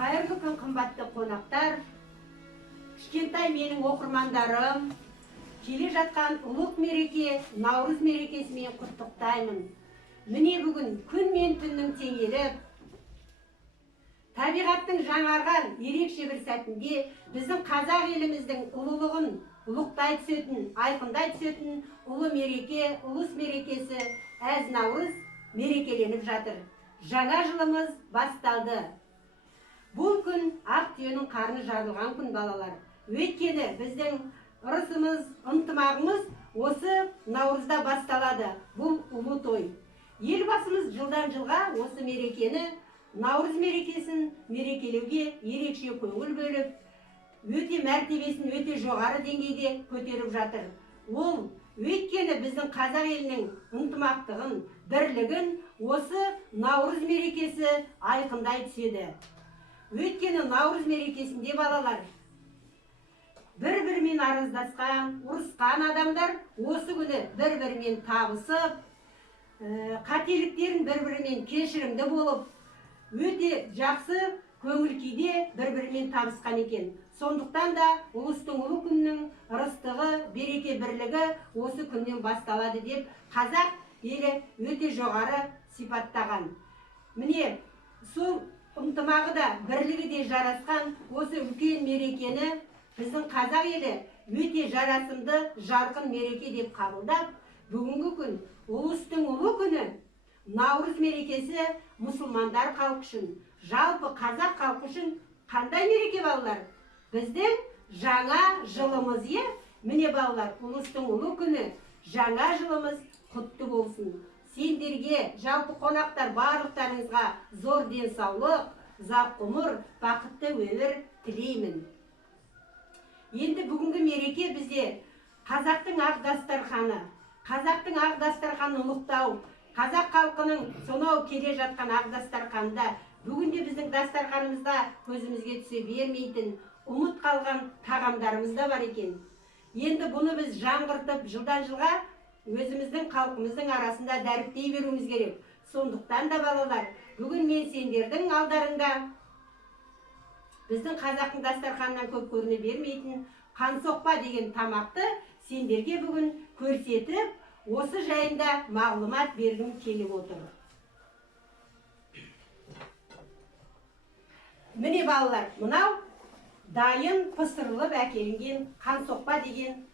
Қайырлы күн қымбатты қонақтар, кішкентай менің оқырмандарым, келе жатқан ұлық мереке Наурыз мерекесімен құттықтаймын. Міне бүгін күн мен түннің теңеліп, табиғаттың жаңарған ерекше бір сәтінде біздің қазақ еліміздің ұлылығын ұлықтай түсетін, айқындай түсетін ұлы мереке, ұлыс мерекесі әз Наурыз мерекеленіп жатыр. Жаңа жылымыз басталды. Бұл күн ақ түйенің қарны жарылған күн, балалар. Өйткені біздің ырысымыз, ынтымағымыз осы Наурызда басталады. Бұл ұлы той. Елбасымыз жылдан жылға осы мерекені, Наурыз мерекесін мерекелеуге ерекше көңіл бөліп, өте мәртебесін өте жоғары деңгейде көтеріп жатыр. Ол өйткені біздің қазақ елінің ынтымақтығын, бірлігін осы Наурыз мерекесі айқындай түседі. Өйткені Наурыз мерекесінде, балалар, бір-бірімен араздасқан, ұрысқан адамдар осы күні бір-бірімен табысып, қателіктерін бір-бірімен кешірімді болып, өте жақсы көңіл күйде бір-бірімен табысқан екен. Сондықтан да ұлыстың ұлы күннің ырыстығы, береке бірлігі осы күннен басталады деп қазақ елі өте жоғары сипаттаған. Міне, сол ынтымағы да, бірлігі де жарасқан осы үлкен мерекені біздің қазақ елі өте жарасымды, жарқын мереке деп қабылдап, бүгінгі күн ұлыстың ұлы күні Наурыз мерекесі мұсылмандар халқы үшін, жалпы қазақ халқы үшін қандай мереке, балалар? Біздің жаңа жылымыз, е? Міне, балалар, ұлыстың ұлы күні, жаңа жылымыз құтты болсын. Сендерге, жалпы қонақтар барлықтарыңызға зор денсаулық, ұзақ ғұмыр, бақытты өмір тілеймін. Енді бүгінгі мереке бізде қазақтың ақ дастарханы, қазақтың ақ дастарханы ұлықтау, қазақ халқының сонау келе жатқан ақ дастарханында бүгінде біздің дастарханымызда көзімізге түсе бермейтін, ұмыт қалған тағамдарымыз да бар екен. Енді бұны біз жаңғыртып, жылдан жылға өзіміздің халқымыздың арасында дәріптей беруіміз керек. Сондықтан да, балалар, бүгін мен сендердің алдарында біздің қазақтың дастарханынан көп көріне бермейтін қансоқпа деген тамақты сендерге бүгін көрсетіп, осы жайында мағлұмат бергім келіп отыр. Міне, балалар, мынау дайын пысырылып әкелінген қансоқпа деген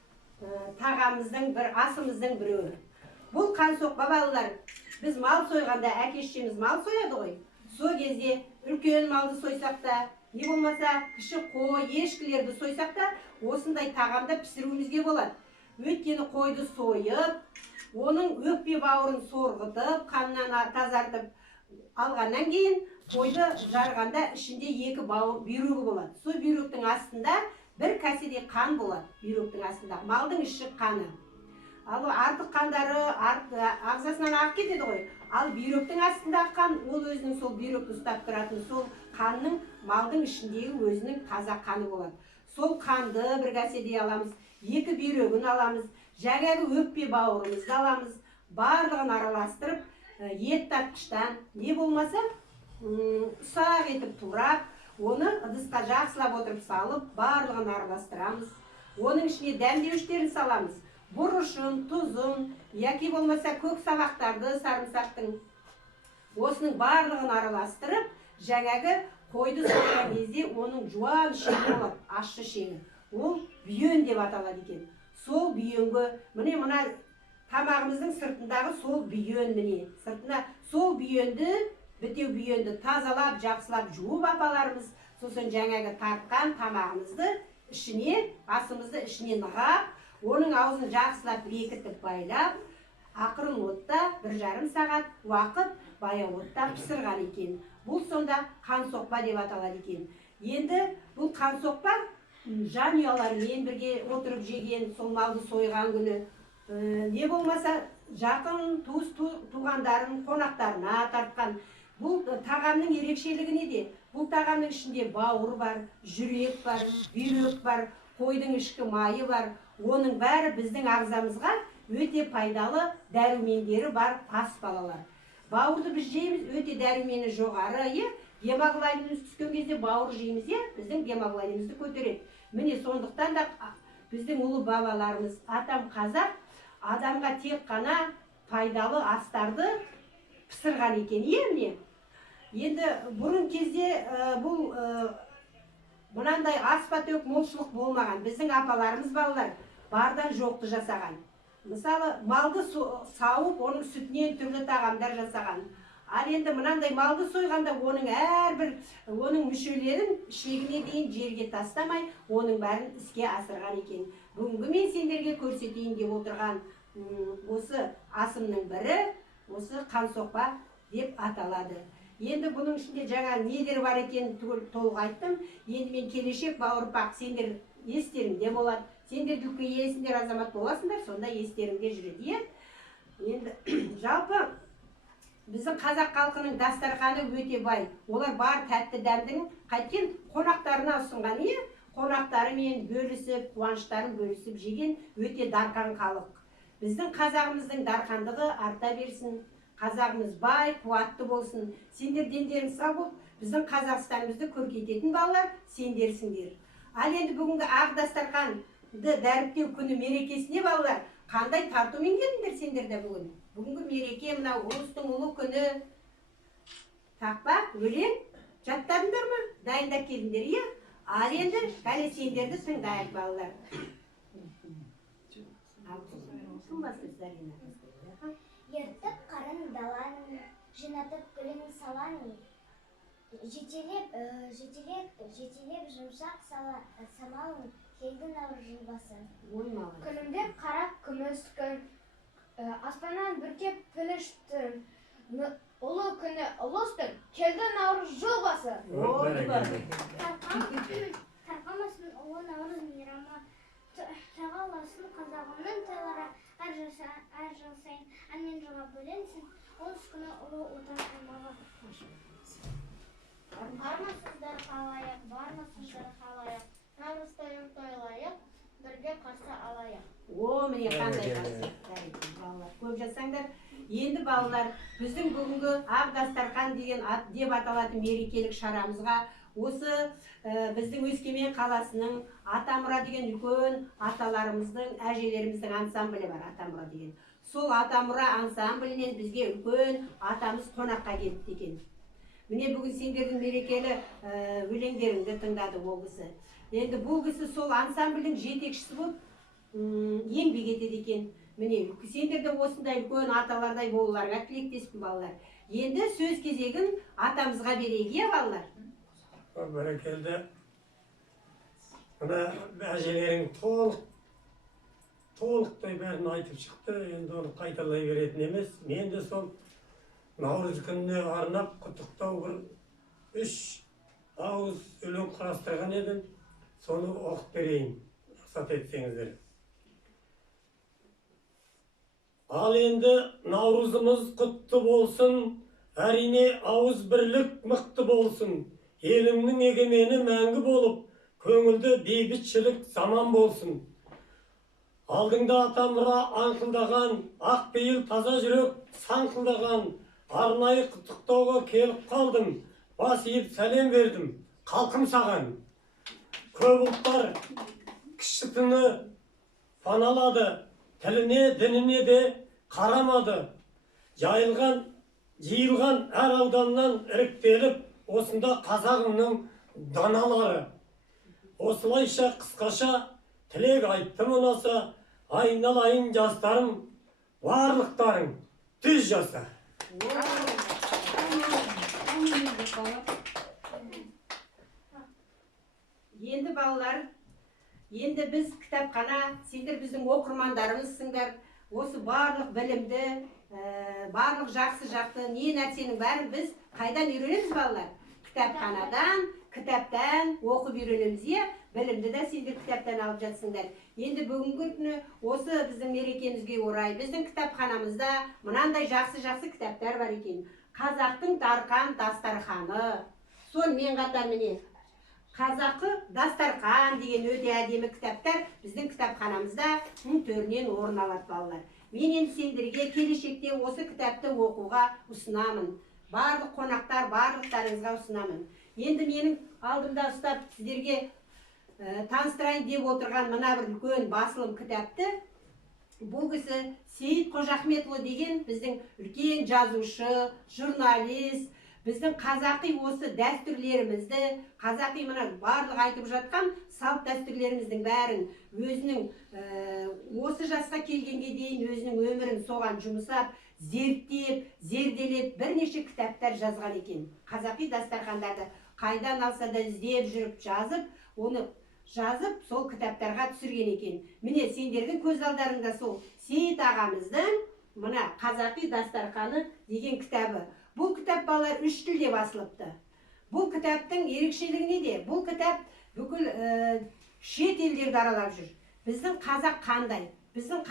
тағамыздың бір, асымыздың біреуі. Бұл қансоқпа, балалар, біз мал сойғанда, әке-шешеміз мал сояды ғой. Сол кезде үлкен малды сойсақ та, не болмаса кіші қой, ешкілерді сойсақ та, осындай тағамда пісіруімізге болады. Өйткені қойды сойып, оның өкпе бауырын сорғытып, қанынан тазартып алғаннан кейін, қойды жарғанда ішінде екі бүйрегі болады. Сол бүйректің астында бір кәседе қан болады, бүйректің астында, малдың іші қаны. Ал артық қандары ағзасынан ақ кетеді ғой. Ал бүйректің астындағы қан, ол өзінің сол бүйректі ұстап тұратын сол қанның малдың ішіндегі өзінің таза қаны болады. Сол қанды бір кәседе аламыз, екі бүйрегін аламыз, жаңағы өкпе бауырымызды аламыз, барлығын араластырып, ет тартқыштан, не болмаса ұсақ етіп турап, оны ыдысқа жақсылап отырып салып, барлығын араластырамыз. Оның ішіне дәмдеуіштерін саламыз. Бұрышын, тұзын, яки болмаса көк сабақтарды, сарымсақтың. Осының барлығын араластырып, жаңағы қойды сойған кезде оның жуан шеңі болады, ащы шеңі. Ол бүйен деп аталады екен. Сол бүйенге, мына тамағымыздың сыртындағы сол бүйен, міне, сыртына сол бүйенді, бітеу бүйенді тазалап, жақсылап жуып апаларымыз, сосын жаңағы тартқан тамағымызды ішіне, асымызды ішіне нығап, оның аузын жақсылап бекітіп байлап, ақырын отта 1,5 сағат уақыт баяу отта пісірған екен. Бұл сонда қансоқпа деп аталады екен. Енді бұл қансоқпа жанұялармен бірге отырып жеген, сол малды сойған күні, не болмаса жақын туғандарын қонақтарына тартқан. Бұл тағамның ерекшелігі неде? Бұл тағамның ішінде бауыр бар, жүрек бар, бүйрек бар, қойдың ішкі майы бар. Оның бәрі біздің ағзамызға өте пайдалы дәрумендері бар тас, балалар. Бауырды біз жейміз, өте дәрумені жоғары, гемоглобиніміз түскен кезде бауыр жейміз, біздің гемоглобинімізді көтереді. Міне сондықтан да біздің ұлы бабаларымыз, атам қазақ, адамға тек қана пайдалы астарды пісірған екен, міне. Енді бұрын кезде бұл мынандай аспа-төк молшылық болмаған. Біздің апаларымыз балалар бардан жоқты жасаған. Мысалы, малды сауып, оның сүтінен түрлі тағамдар жасаған. Ал енді мынандай малды сойғанда оның әрбір оның мүшелерін шегіне дейін жерге тастамай, оның бәрін іске асырған екен. Бүгінгі мен сендерге көрсетейін деп отырған осы асымның бірі осы қансоқпа деп аталады. Енді бұның ішінде жаңа недер бар екен толық айттым. Енді мен келешек бауырпақ сендер естеріңде болады. Сендер үлкен есіңдер азамат боласыңдар, сонда естеріңде жүреді. Енді жалпы біздің қазақ халқының дастарханы өте бай. Олар бар тәтті дәмдің қайткен қонақтарына ұсынған, қонақтарымен бөлісіп, қуаныштарын бөлісіп жеген өте дархан халық. Біздің қазағымыздың дархандығы арта берсін. Қазағымыз бай, қуатты болсын. Сендер дендерің сау болып, біздің Қазақстанымызды көркейтетін балалар сендерсіңдер. Ал енді бүгінгі ақ дастарханды дәріптеу күні мерекесіне балалар, қандай тартумен келдіңдер сендер де бүгін? Бүгінгі мереке мынау ұлыстың ұлы күні. Тақпақ, өлең жаттадыңдар ма? Дайындап келдіңдер, Ал енді бәле сендерді тыңдайық балалар. Ертіп қарын даланы, жинатып гүлін саланы, жетелеп жұмсақ самалын, келді наурыз жылбасы. Күнімде қарап күміс күн, аспаннан бүркеп піліштің, ұлы күні ұлыстың, келді наурыз жылбасы. Тарқамасын ұлы наурыз мейрамы, тағаласын қазағымның тойлары, әр жыл сайын әнмен жылға бөленсін, ұлыс күні ұлы отан аймағы. Бармасыздар қалайық, наурыз тойын тойлайық, бірге қарсы алайық. Міне қандай жақсы. Көп жасаңдар. Енді балалар, біздің бүгінгі ақ дастархан деп аталатын мерекелік шарамызға осы біздің Өскемен қаласының Атамұра деген үлкен аталарымыздың, әжелеріміздің ансамблі бар, Атамұра деген. Сол Атамұра ансамблінен бізге үлкен атамыз қонаққа келді екен. Міне бүгін сендердің мерекелі өлеңдеріңді тыңдады ол кісі. Енді бұл кісі сол ансамблдің жетекшісі болып еңбек етеді екен. Міне сендер де осындай үлкен аталардай болуларға тілектеспін балалар. Енді сөз кезегін атамызға берейік, балалар. Бәрекелді. Мына әжелерің толықтай бәрін айтып шықты, енді оны қайталай беретін емес. Мен де сол наурыз күніне арнап құттықтау бір 3 ауыз өлең құрастырған едім. Соны оқып берейін, рұқсат етсеңіздер. Ал енді наурызымыз құтты болсын, әрине ауыз бірлік мықты болсын. Елімнің егемені мәңгі болып, көңілді бейбітшілік заман болсын. Алдыңда Атамұра аңқылдаған, ақ пейіл таза жүрек саңқылдаған, арнайы құттықтауға келіп қалдым, бас иіп сәлем бердім, халқым саған. Көп ұлттар кішітіні паналады, тіліне, дініне де қарамады. Жиылған әр ауданнан іріктеліп, осында қазағымның даналары. Осылайша қысқаша тілек айттым ұнаса, айналайын жастарым, барлықтарың түз жаса. Енді балалар, енді біз кітапхана, сендер біздің оқырмандарымызсыңдар. Осы барлық білімді, барлық жақсы жақты, не нәрсенің бәрін біз қайдан үйренеміз балалар? Кітапханадан, кітаптан оқып үйренеміз, білімді де сендер кітаптан алып жатсыңдар. Енді бүгінгі күні осы біздің мерекемізге орай, біздің кітапханамызда мынандай жақсы кітаптар бар екен. Қазақтың дархан дастарханы. Сонымен қатар міне Қазақы дастархан деген өте әдемі кітаптар біздің кітапханамызда төрінен орын алады балалар. Мен енді сендерге келешекте осы кітапты оқуға ұсынамын. барлық қонақтар барлықтарыңызға ұсынамын. Енді менің алдымда ұстап сіздерге таныстырайын деп отырған мына бір үлкен басылым кітапты бұл кісі Сейіт Қожахметұлы деген біздің үлкен жазушы, журналист, біздің қазақи осы дәстүрлерімізді, қазақи мына барлық айтып жатқан салт дәстүрлеріміздің бәрін өзінің осы жасқа келгенге дейін өзінің өмірін соған жұмсап, зерттеп, зерделеп бірнеше кітаптар жазған екен. Қазақи дастархандарды қайдан алса да іздеп жүріп жазып, оны жазып, сол кітаптарға түсірген екен. Міне сендердің көз алдарында сол Сейіт ағамыздың мына Қазақи дастарханы деген кітабы. Бұл кітап балалар 3 тілде басылыпты. Бұл кітаптың ерекшелігі неде? Бұл кітап бүкіл шет елдерді аралап жүр. Біздің қазақ қандай? Біздің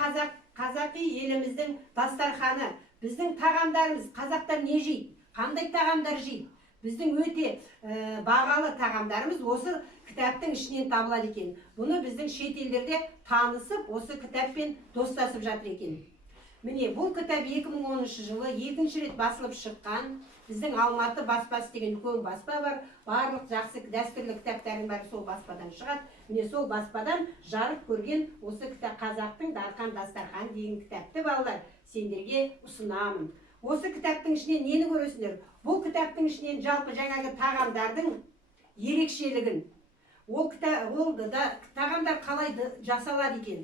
қазақи еліміздің дастарханы, біздің тағамдарымыз, қазақтар не жейді? Қандай тағамдар жейді? Біздің өте бағалы тағамдарымыз осы кітаптың ішінен табылады екен. Бұны біздің шет елдерде танысып, осы кітаппен достасып жатыр екен. Міне, бұл кітап 2010 жылы 2-ші рет басылып шыққан. Біздің Алматы баспасы деген үлкен баспа бар. Барлық жақсы дәстүрлі кітаптардың бәрі сол баспадан шығады. Міне сол баспадан жарық көрген осы кітап Қазақтың дарқан дастархан деген кітапты балалар сендерге ұсынамын. Осы кітаптың ішінен нені көресіңдер? Бұл кітаптың ішінен жалпы жаңағы тағамдардың ерекшелігін, ол тағамдар қалай жасалады екен?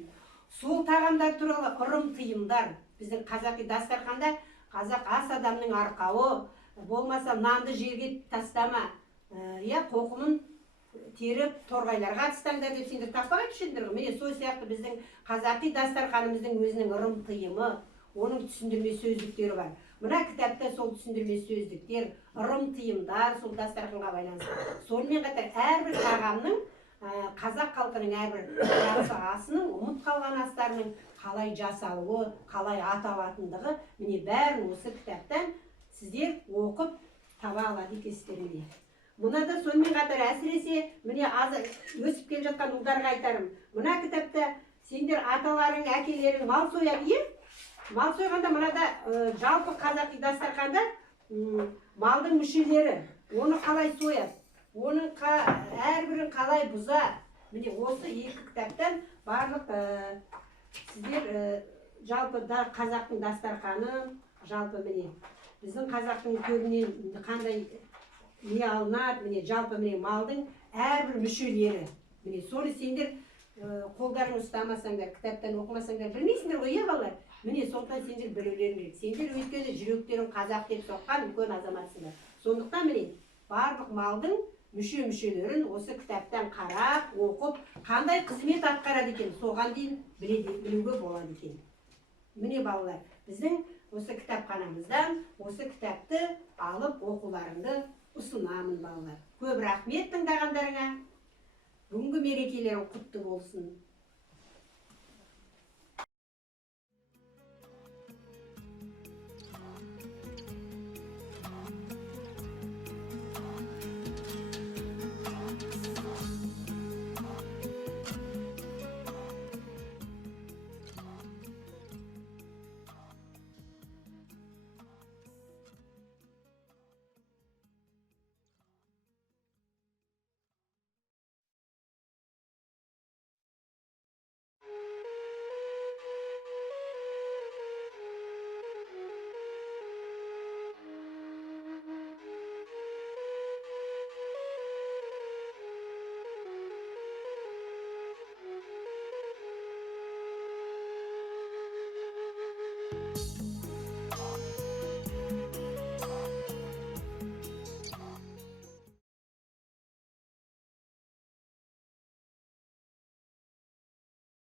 Сол тағамдар туралы ырым-тыйымдар, біздің қазақи дастарханда қазақ ас адамның арқауы, болмаса нанды жерге тастама, қоқымын теріп торғайларға тастаңдар деп сендер тақпаға түсіндіңдер ғой. Міне сол сияқты біздің қазақи дастарханымыздың өзінің ырым-тыйымы, оның түсіндірме сөздіктері бар. Мына кітапта сол түсіндірме сөздіктер, ырым-тыйымдар сол дастарханға байланысты. Сонымен қатар әрбір тағамның, қазақ халқының әрбір жақсы асының, ұмыт қалған астарының қалай жасалуы, қалай аталатындығы, міне бәрін осы кітаптан сіздер оқып таба алады екенсіздер міне. Мұна да сонымен қатар әсіресе міне өсіп келе жатқан ұлдарға айтарым. Мына кітапта сендер аталарың, әкелерің мал сояды, иә? Мал сойғанда мынада жалпы қазақи дастарханда малдың мүшелері, оны қалай сояды, оның әрбірін қалай бұзады. Міне осы 2 кітаптан барлық сіздер жалпы қазақтың дастарханы, жалпы міне біздің қазақтың төрінен қандай не алынады, міне жалпы міне малдың әрбір мүшелері. Міне соны сендер қолдарын ұстамасаңдар, кітаптан оқымасаңдар білмейсіңдер ғой, иә балалар? Міне сондықтан сендер білулерің керек. Сендер өйткені жүректерің қазақ деп соққан үлкен азаматсыңдар. Сондықтан міне барлық малдың мүшелерін осы кітаптан қарап, оқып, қандай қызмет атқарады екен, соған дейін білуге болады екен. Міне балалар, біздің осы кітапханамыздан осы кітапты алып оқуларыңды ұсынамын балалар. Көп рахмет тыңдағандарыңа. Бүгінгі мерекелерің құтты болсын.